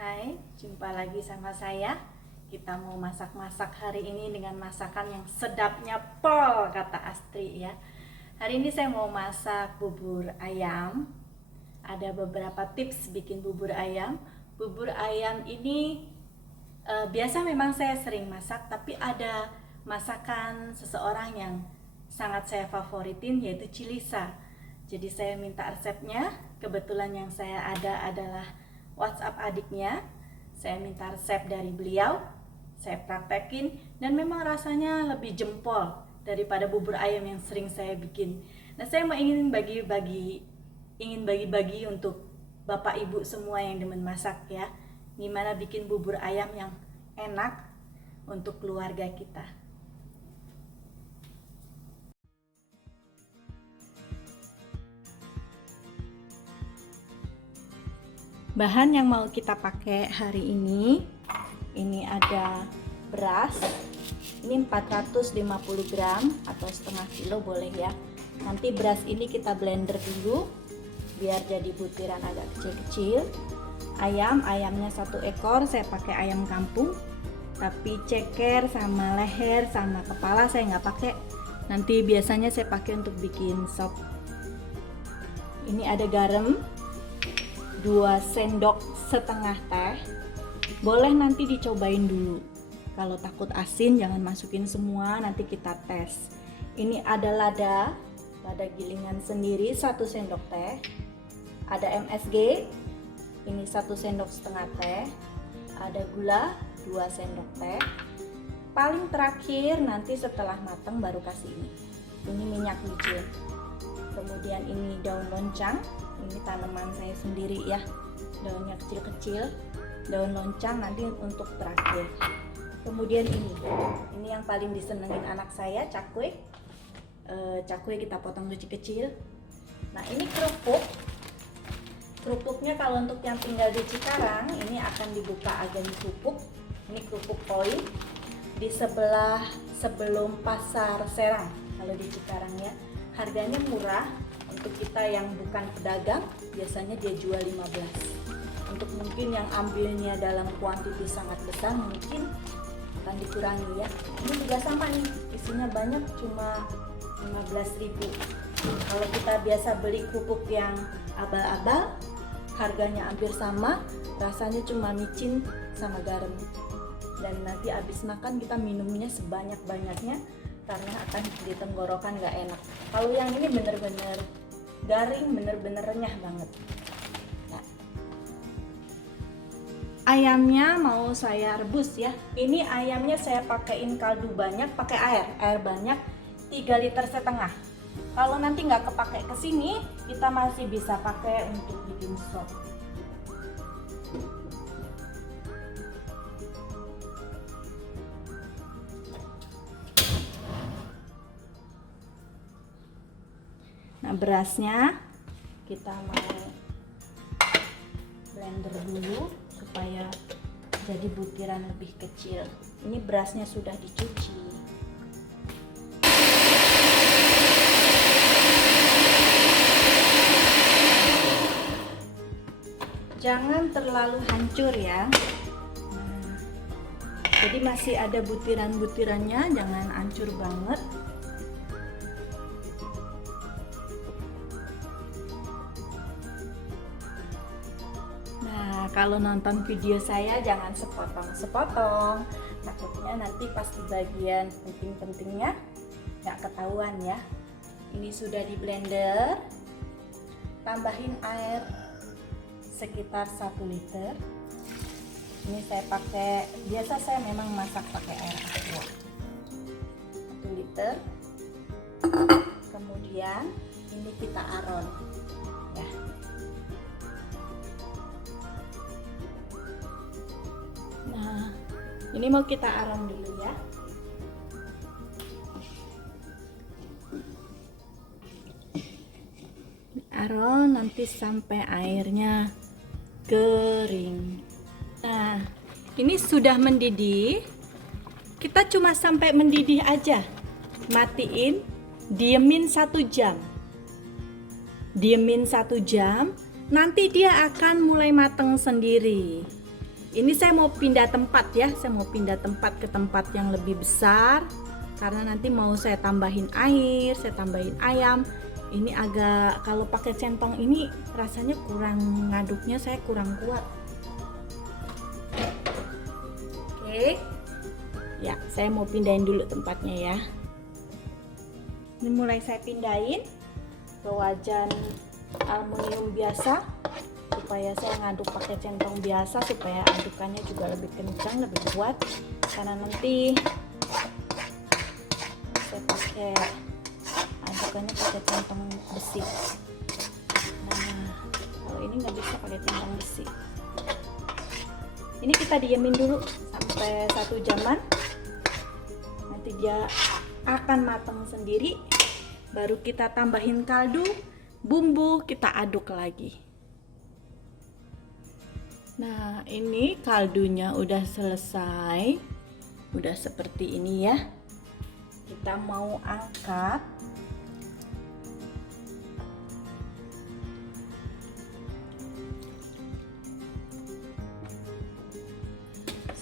Hai, jumpa lagi sama saya. Kita mau masak-masak hari ini dengan masakan yang sedapnya pol, kata Astri ya. Hari ini saya mau masak bubur ayam. Ada beberapa tips bikin bubur ayam. Bubur ayam ini biasa memang saya sering masak, tapi ada masakan seseorang yang sangat saya favoritin, yaitu Cilisa. Jadi saya minta resepnya. Kebetulan yang saya ada adalah WhatsApp adiknya. Saya minta resep dari beliau, saya praktekin, dan memang rasanya lebih jempol daripada bubur ayam yang sering saya bikin. Nah, saya mau ingin bagi-bagi untuk bapak ibu semua yang demen masak ya, gimana bikin bubur ayam yang enak untuk keluarga kita. Bahan yang mau kita pakai hari ini ada beras. Ini 450 gram atau setengah kilo boleh ya. Nanti beras ini kita blender dulu biar jadi butiran agak kecil-kecil. Ayamnya 1 ekor, saya pakai ayam kampung. Tapi ceker sama leher sama kepala saya nggak pakai. Nanti biasanya saya pakai untuk bikin sop. Ini ada garam 2 sendok setengah teh. Boleh nanti dicobain dulu. Kalau takut asin jangan masukin semua, nanti kita tes. Ini ada lada gilingan sendiri 1 sendok teh. Ada MSG, ini 1 sendok setengah teh. Ada gula 2 sendok teh. Paling terakhir nanti setelah matang baru kasih ini. Ini minyak micin. Kemudian ini daun loncang. Ini tanaman saya sendiri ya, daunnya kecil-kecil. Daun loncang nanti untuk terakhir. Kemudian ini yang paling disenengin anak saya, cakwe. Cakwe kita potong kecil-kecil. Nah, ini kerupuknya kalau untuk yang tinggal di Cikarang ini akan dibuka agen kerupuk. Ini kerupuk koi di sebelah sebelum pasar Serang kalau di Cikarang ya. Harganya murah. Untuk kita yang bukan pedagang biasanya dia jual 15. Untuk mungkin yang ambilnya dalam kuantiti sangat besar mungkin akan dikurangi ya. Ini juga sama nih, isinya banyak cuma 15.000. Kalau kita biasa beli kerupuk yang abal-abal harganya hampir sama, rasanya cuma micin sama garam. Dan nanti habis makan kita minumnya sebanyak-banyaknya karena akan di tenggorokan nggak enak. Kalau yang ini bener-bener garing, bener-bener renyah banget. Nah, ayamnya mau saya rebus ya. Ini ayamnya saya pakaiin kaldu banyak, pakai air banyak 3,5 liter. Kalau nanti nggak kepake kesini, kita masih bisa pakai untuk bikin sop. Nah, berasnya kita mau blender dulu supaya jadi butiran lebih kecil. Ini berasnya sudah dicuci. Jangan terlalu hancur ya. Nah, jadi masih ada butiran-butirannya, jangan hancur banget. Kalau nonton video saya jangan sepotong-sepotong, takutnya nanti pas di bagian penting-pentingnya nggak ketahuan ya. Ini sudah di blender, tambahin air sekitar 1 liter. Ini saya pakai, biasa saya memang masak pakai air aqua 1 liter. Kemudian ini kita aron ya. Nah, ini mau kita aron dulu ya. Aron nanti sampai airnya kering. Nah, ini sudah mendidih. Kita cuma sampai mendidih aja. Matiin, diemin 1 jam. Diemin 1 jam, nanti dia akan mulai mateng sendiri. Ini saya mau pindah tempat ya, saya mau pindah tempat ke tempat yang lebih besar karena nanti mau saya tambahin air, saya tambahin ayam. Ini agak, kalau pakai centong ini rasanya kurang, ngaduknya saya kurang kuat. Oke. Ya, saya mau pindahin dulu tempatnya ya. Ini mulai saya pindahin ke wajan aluminium biasa supaya saya ngaduk pakai centong biasa, supaya adukannya juga lebih kencang, lebih kuat. Karena nanti saya pakai adukannya pakai centong besi. Nah, kalau ini nggak bisa pakai centong besi. Ini kita diemin dulu sampai 1 jaman. Nanti dia akan matang sendiri. Baru kita tambahin kaldu, bumbu, kita aduk lagi. Nah, ini kaldunya udah selesai. Udah seperti ini ya. Kita mau angkat.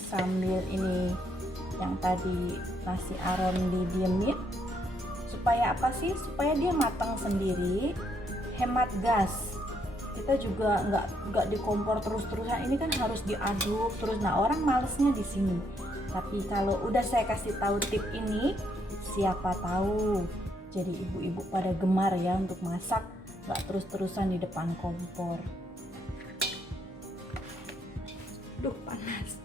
Sambil ini yang tadi nasi aron didiemin. Supaya apa sih? Supaya dia matang sendiri, hemat gas. Kita juga nggak di kompor terus-terusan, ini kan harus diaduk terus. Nah, orang malesnya di sini. Tapi kalau udah saya kasih tahu tip ini, siapa tahu jadi ibu-ibu pada gemar ya untuk masak, nggak terus-terusan di depan kompor. Duh, panas.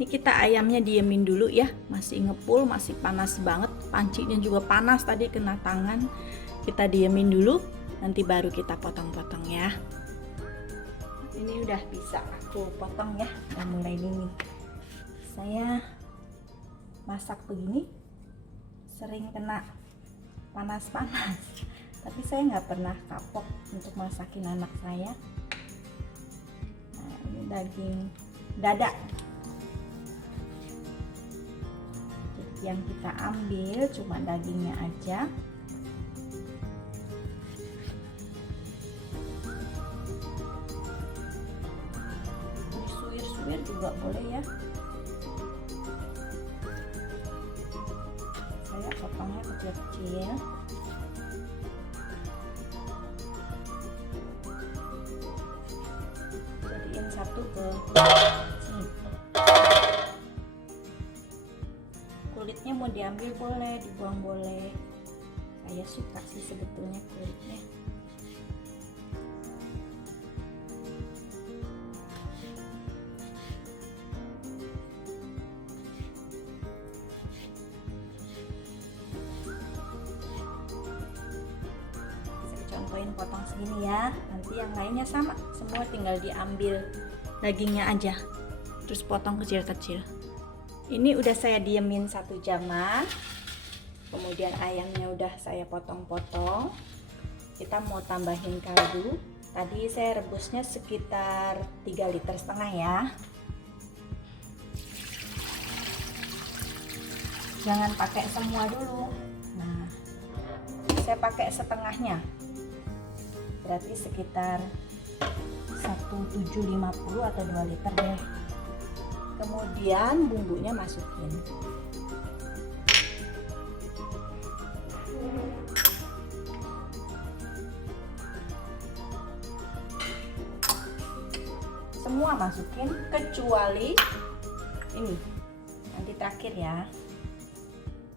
Ini kita ayamnya diemin dulu ya, masih ngepul, masih panas banget, pancinya juga panas tadi kena tangan. Kita diemin dulu, nanti baru kita potong-potong ya. Ini udah bisa aku potong ya, udah mulai dingin. Saya masak begini sering kena panas-panas, tapi saya nggak pernah kapok untuk masakin anak saya. Nah, ini daging dada. Yang kita ambil cuma dagingnya aja. Disuir-suir juga boleh ya. Saya potongnya kecil-kecil. Jadiin satu ke sini. Kulitnya mau diambil boleh, dibuang boleh. Saya suka sih sebetulnya kulitnya. Saya contohin potong segini ya. Nanti yang lainnya sama, semua tinggal diambil dagingnya aja, terus potong kecil-kecil. Ini udah saya diemin 1 jaman. Kemudian ayamnya udah saya potong-potong. Kita mau tambahin kaldu. Tadi saya rebusnya sekitar 3,5 liter ya. Jangan pakai semua dulu. Nah, saya pakai setengahnya. Berarti sekitar 1,750 atau 2 liter deh. Kemudian bumbunya masukin. Semua masukin kecuali ini. Nanti terakhir ya.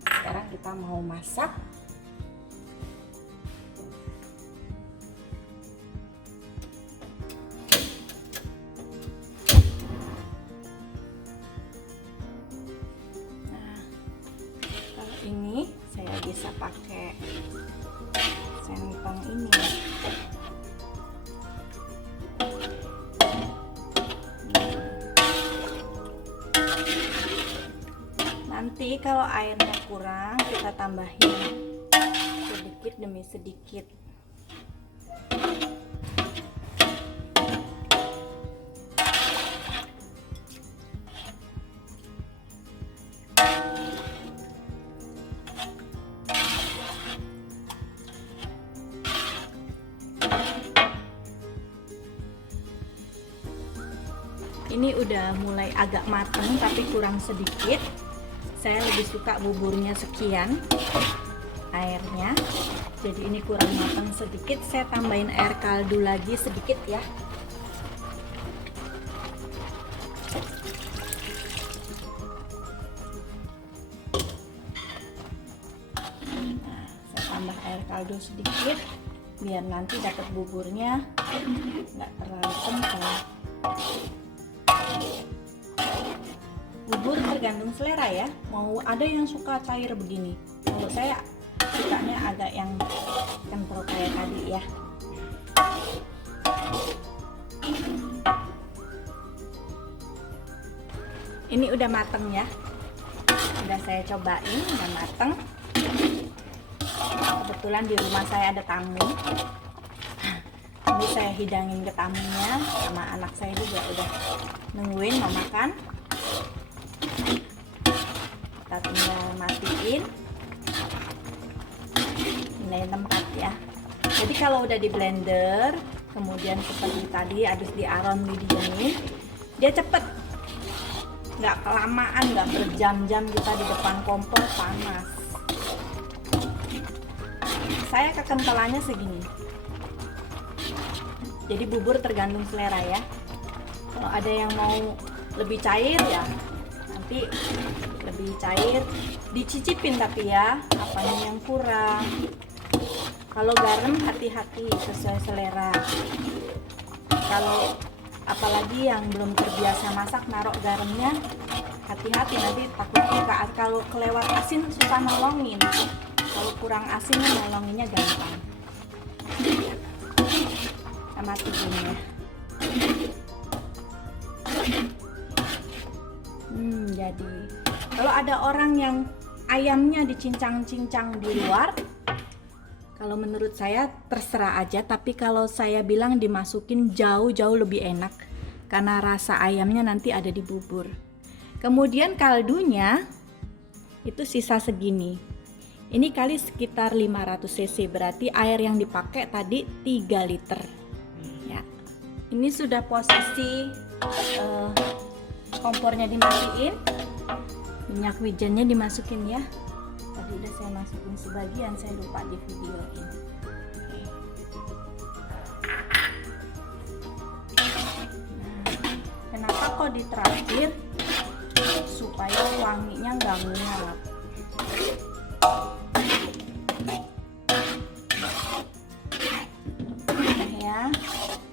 Sekarang kita mau masak. Ini saya bisa pakai centong ini. Nanti kalau airnya kurang kita tambahin sedikit demi sedikit. udah mulai agak mateng tapi kurang sedikit. Saya lebih suka buburnya sekian airnya, jadi ini kurang matang sedikit. Saya tambahin air kaldu lagi sedikit ya. Nah, saya tambah air kaldu sedikit biar nanti dapat buburnya nggak terlalu kental. Bubur tergantung selera ya, mau ada yang suka cair begini, kalau saya sukanya agak yang kental kayak tadi ya. Ini udah mateng ya, udah saya cobain, udah mateng. Kebetulan di rumah saya ada tamu, ini saya hidangin ke tamunya, sama anak saya juga udah nungguin mau makan. Kita tinggal matiin, ini tempat ya. Jadi kalau udah di blender, kemudian seperti tadi habis diaron didiemin, dia cepet, nggak kelamaan, nggak berjam-jam kita di depan kompor panas. Saya kekentalannya segini, jadi bubur tergantung selera ya. Kalau ada yang mau lebih cair ya nanti lebih cair, dicicipin tapi ya apanya yang kurang. Kalau garam hati-hati, sesuai selera. Kalau apalagi yang belum terbiasa masak naruh garamnya, hati-hati nanti takutnya kalau kelewat asin susah nolongin. Kalau kurang asinnya nolonginnya gampang. Sama matiin ya. Jadi kalau ada orang yang ayamnya dicincang-cincang di luar, kalau menurut saya terserah aja, tapi kalau saya bilang dimasukin jauh-jauh lebih enak karena rasa ayamnya nanti ada di bubur. Kemudian kaldunya itu sisa segini, ini kali sekitar 500 cc, berarti air yang dipakai tadi 3 liter ya. Ini sudah posisi kompornya dimatiin, minyak wijennya dimasukin ya. Tadi udah saya masukin sebagian, saya lupa di video ini. Nah, kenapa kok di terakhir? Supaya wanginya nggak nguap. Nah ya,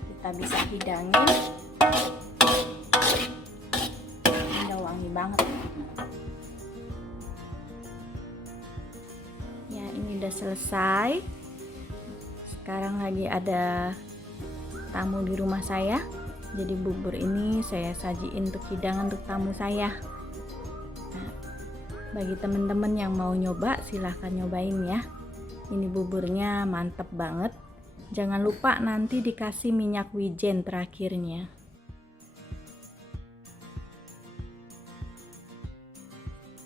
kita bisa hidangin. Banget ya. Ini udah selesai. Sekarang lagi ada tamu di rumah saya, jadi bubur ini saya sajiin untuk hidangan untuk tamu saya. Nah, bagi teman-teman yang mau nyoba silahkan nyobain ya. Ini buburnya mantep banget. Jangan lupa nanti dikasih minyak wijen terakhirnya.